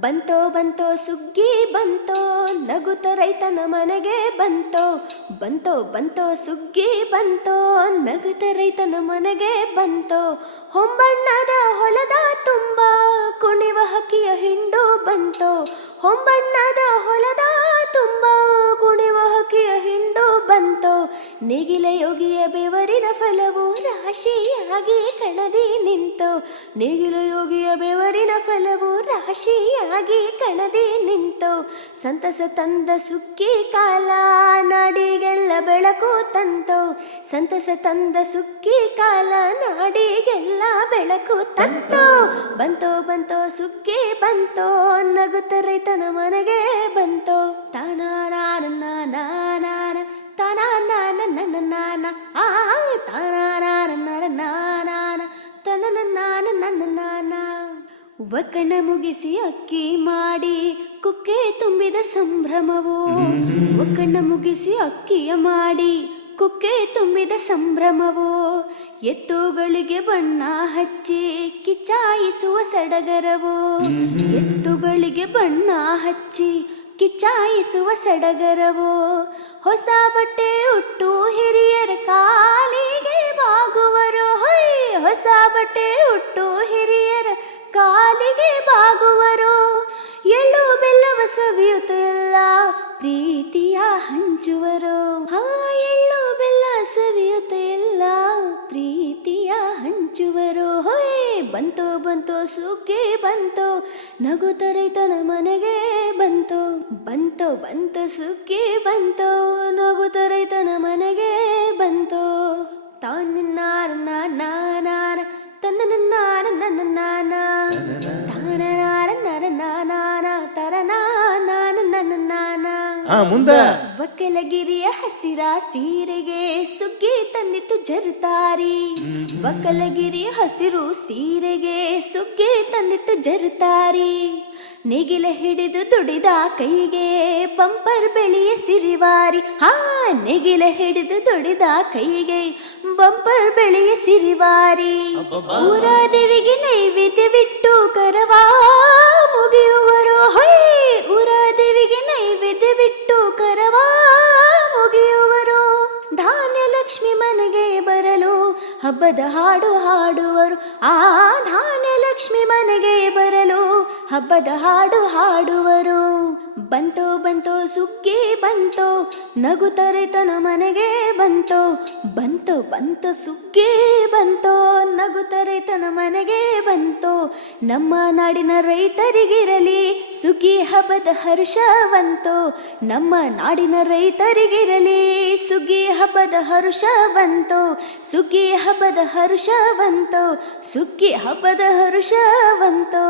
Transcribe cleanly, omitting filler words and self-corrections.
ಬಂತೋ ಬಂತೋ ಸುಗ್ಗಿ ಬಂತೋ ನಗುತ್ತ ರೈತನ ಮನೆಗೆ ಬಂತೋ. ಬಂತೋ ಬಂತೋ ಸುಗ್ಗಿ ಬಂತೋ ನಗುತ್ತ ರೈತನ ಮನೆಗೆ ಬಂತೋ. ಹೊಂಬಣ್ಣದ ಹೊಲದ ತುಂಬ ಕುಣಿವ ಹಕ್ಕಿಯ ಹಿಂಡು ಬಂತೋ. ಹೊಂಬಣ್ಣದ ಹೊಲದ ತುಂಬ ಕುಣಿವ ಹಕ್ಕಿಯ ಹಿಂಡು ಬಂತೋ. ನೇಗಿಲ ಯೋಗಿಯ ಬೆವರಿನ ಫಲವು ರಾಶಿಯಾಗಿ ಕಣದಿ ನಿಂತೋ. ನೇಗಿಲ ಯೋಗಿಯ ಬೆವರಿನ ಫಲವು ರಾಶಿಯಾಗಿ ಕಣದಿ ನಿಂತೋ. ಸಂತಸ ತಂದ ಸುಗ್ಗಿ ಕಾಲ ನಾಡಿಗೆಲ್ಲ ಬೆಳಕು ತಂತೋ. ಸಂತಸ ತಂದ ಸುಗ್ಗಿ ಕಾಲ ನಾಡಿಗೆಲ್ಲ ಬೆಳಕು ತಂತೋ. ಬಂತೋ ಬಂತೋ ಸುಗ್ಗಿ ಬಂತೋ ನಗುತ್ತ ರೈತನ ಮನೆಗೆ ಬಂತೋ. ತಾನಾನ ನಾನ ತಾನಾನ ನನ್ನ ನಾನ ಆ ತಾನಾನ ನಾನ ತನ ನನ್ನ ನಾನ. ಒಕ್ಕಣ ಮುಗಿಸಿ ಅಕ್ಕಿ ಮಾಡಿ ಕುಕ್ಕೆ ತುಂಬಿದ ಸಂಭ್ರಮವು. ಒಕ್ಕಣ ಮುಗಿಸಿ ಅಕ್ಕಿಯ ಮಾಡಿ ಕುಕ್ಕೆ ತುಂಬಿದ ಸಂಭ್ರಮವು. ಎತ್ತುಗಳಿಗೆ ಬಣ್ಣ ಹಚ್ಚಿ ಕಿಚಾಯಿಸುವ ಸಡಗರವು. ಎತ್ತುಗಳಿಗೆ ಬಣ್ಣ ಹಚ್ಚಿ ಕಿಚಾಯಿಸುವ ಸಡಗರವು. ಹೊಸ ಬಟ್ಟೆ ಉಟ್ಟು ಹಿರಿಯರ ಕಾಲಿಗೆ ಬಾಗುವರು. ಹೊಸ ಬಟ್ಟೆ ಉಟ್ಟು ಹಿರಿಯರ ಕಾಲಿಗೆ ಬಾಗುವರು. ಎಳ್ಳು ಬೆಲ್ಲವ ಸವಿಯುತ್ತ ಎಲ್ಲ ಪ್ರೀತಿಯ ಹಂಚುವರು. ಎಳ್ಳು ಬೆಲ್ಲ ಸವಿಯುತ್ತ ಎಲ್ಲ ಪ್ರೀತಿಯ ಹಂಚುವರು. ಬಂತೋ ಬಂತೋ ಸುಗ್ಗಿ ಬಂತೋ ನಗುತ್ತ ರೈತನ ಮನೆಗೆ ಬಂತೋ. ಬಂತೋ ಬಂತೋ ಸುಗ್ಗಿ ಬಂತೋ ನಗುತ್ತ ರೈತನ ಮನೆಗೆ ಬಂತೋ. ತಾನಾರ ನಾನ ತನ್ನ ನಾನ ನನ್ನ ನಾನ ತಾನಾರ ನಾನ ತರನ ನಾನು ನನ್ನ ನಾನ. ಒಕ್ಕಲಗಿರಿಯ ಹಸಿರ ಸೀರೆಗೆ ಸುಗ್ಗಿ ತಂದಿತ್ತು ಜರುತಾರಿ. ಒಕ್ಕಲಗಿರಿಯ ಹಸಿರು ಸೀರೆಗೆ ಸುಗ್ಗಿ ತಂದಿತ್ತು ಜರುತಾರಿ. ನೇಗಿಲ ಹಿಡಿದು ದುಡಿದ ಕೈಗೆ ಬಂಪರ್ ಬೆಳೆಯ ಸಿರಿವಾರಿ. ನೇಗಿಲ ಹಿಡಿದು ದುಡಿದ ಕೈಗೆ ಬಂಪರ್ ಬೆಳೆಯ ಸಿರಿವಾರಿ. ಊರ ದೇವಿಗೆ ನೈವೇದ್ಯವಿಟ್ಟು ಕರವಾ ಮುಗಿಯುವರು. ಊರ ದೇವಿಗೆ ನೈವೇದ್ಯವಿಟ್ಟು ಕರವಾ ಮುಗಿಯುವರು. ಧಾನ್ಯ ಲಕ್ಷ್ಮಿ ಮನೆಗೆ ಬರಲು ಹಬ್ಬದ ಹಾಡು ಹಾಡುವರು. ಧಾನ್ಯ ಲಕ್ಷ್ಮಿ ಮನೆಗೆ ಬರಲು ಹಬ್ಬದ ಹಾಡು ಹಾಡುವರು. ಬಂತೋ ಬಂತೋ ಸುಗ್ಗಿ ಬಂತೋ ನಗುತ್ತ ರೈತನ ಮನೆಗೆ ಬಂತೋ. ಬಂತೋ ಬಂತೋ ಸುಗ್ಗಿ ಬಂತೋ ನಗುತ್ತ ರೈತನ ಮನೆಗೆ ಬಂತೋ. ನಮ್ಮ ನಾಡಿನ ರೈತರಿಗಿರಲಿ ಸುಗ್ಗಿ ಹಬ್ಬದ ಹರ್ಷವಂತೋ. ನಮ್ಮ ನಾಡಿನ ರೈತರಿಗಿರಲಿ ಸುಗ್ಗಿ ಹಬ್ಬದ ಹರ್ಷವಂತೋ. ಸುಗ್ಗಿ ಹಬ್ಬದ ಹರ್ಷವಂತೋ. ಸುಗ್ಗಿ ಹಬ್ಬದ ಹರ್ಷವಂತೋ.